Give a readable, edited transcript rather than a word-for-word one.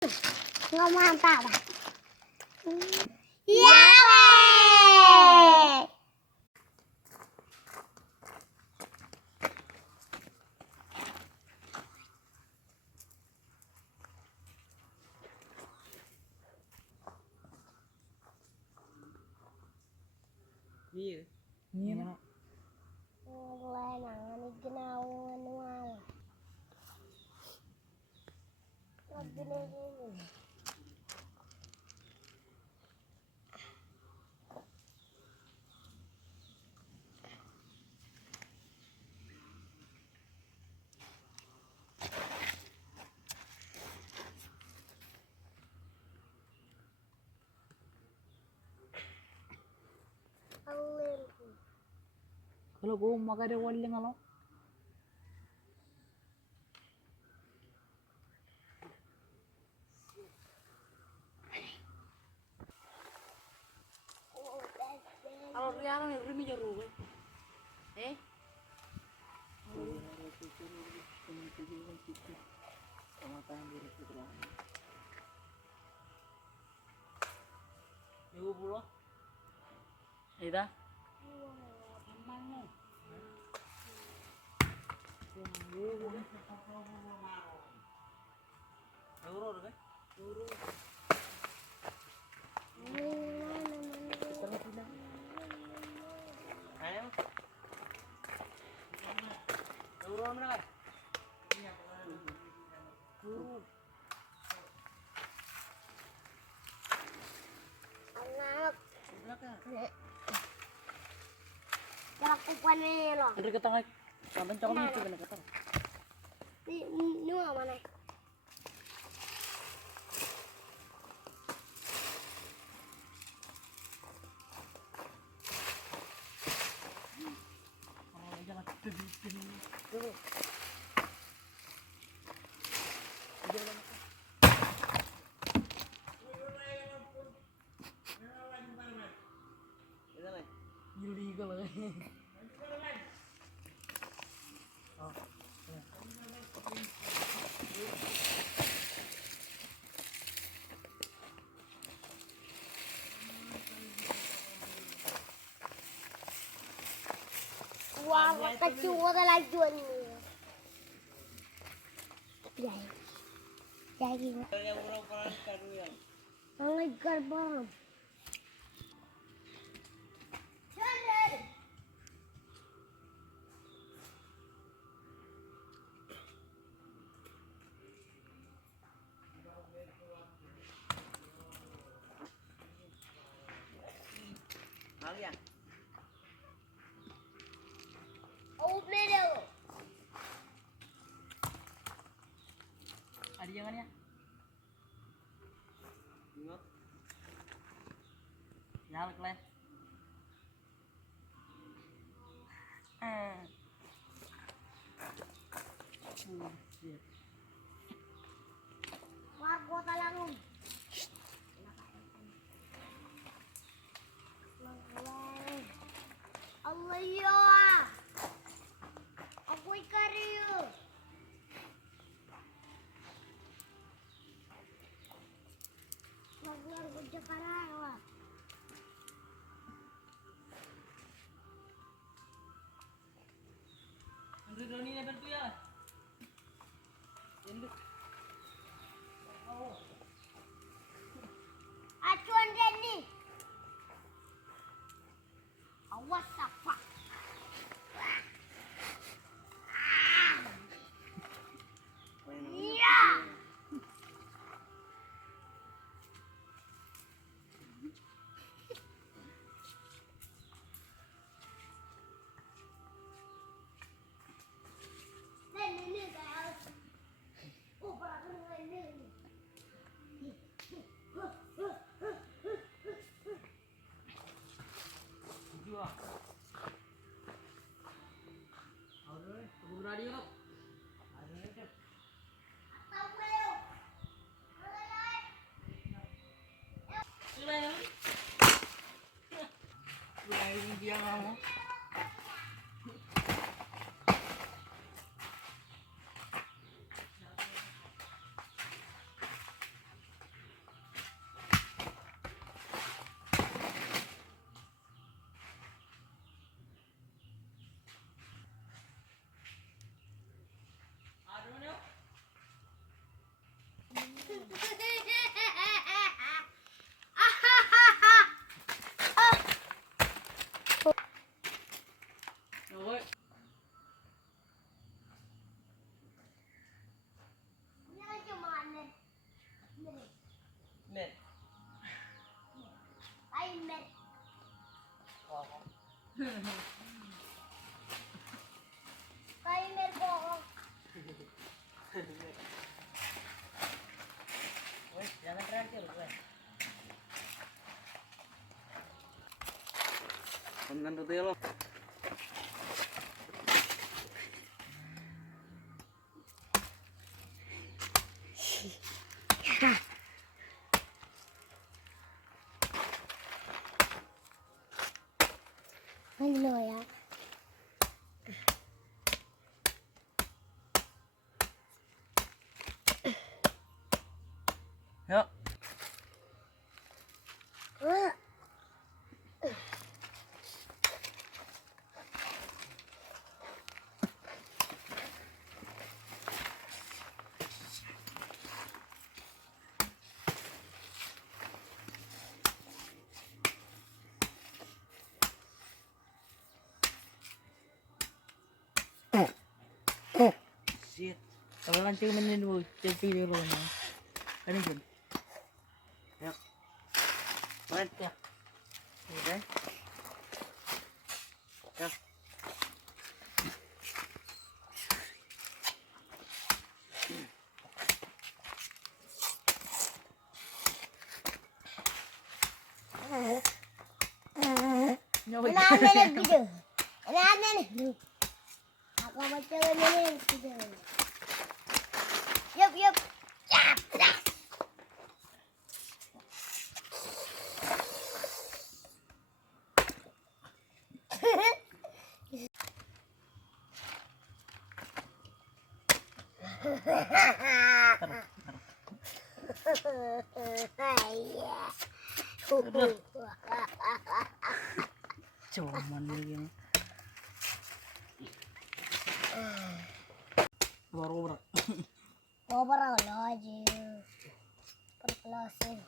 Nggak mantap. Iya. Iya. Iya. Mulai nangan iki nawan wae. Lagi nih. Kalau gue mau ada wali ngalo. Kalau Riana nih ini jaru. Eh? Ibu pulau. Ida. Euro deh. Euro. Ayo. Euro mana kan? Euro. Anak. Belakang. Lakukan ini loh. Andre ke tengah. Sampai coklat itu kena ketar. Ini mana? Jangan sedih. Illegal lagi. Wah, kecua lajuan ini. Ya. Jadi. Ang garbam. Kalian. Oh, beliau. Ada jangan ya? Ingat. Nyalek lah. Wah, gua talangun. Allah ya. Aku ikariu. Maglar ko Jakarta. Andre Doni level tu ya. Enduk. Acuan Denny. Awas apa? Iya. Ini kayak. Oh, peraturan ini. Jua. Ada ni, tunggu berani kau. Ada ni kan. Tahu beliau. Sudah. Sudah ini dia mau. Men. Ay, men. Kay mer ko ako. Woi, jangan terakhir, gue. Konten tuh lo. Ano ya? Yuk. Shit. Kalau nanti menin mo, jadi dulu na. Ano yun? Yuk. Mantap. Ya. Udah. Yuk. Ano na video? Ano na? Ako magtawa na yung video. Yup, yup. Yup, yup. Cuman lagi. Baru berak. Overall aja. Perklasin.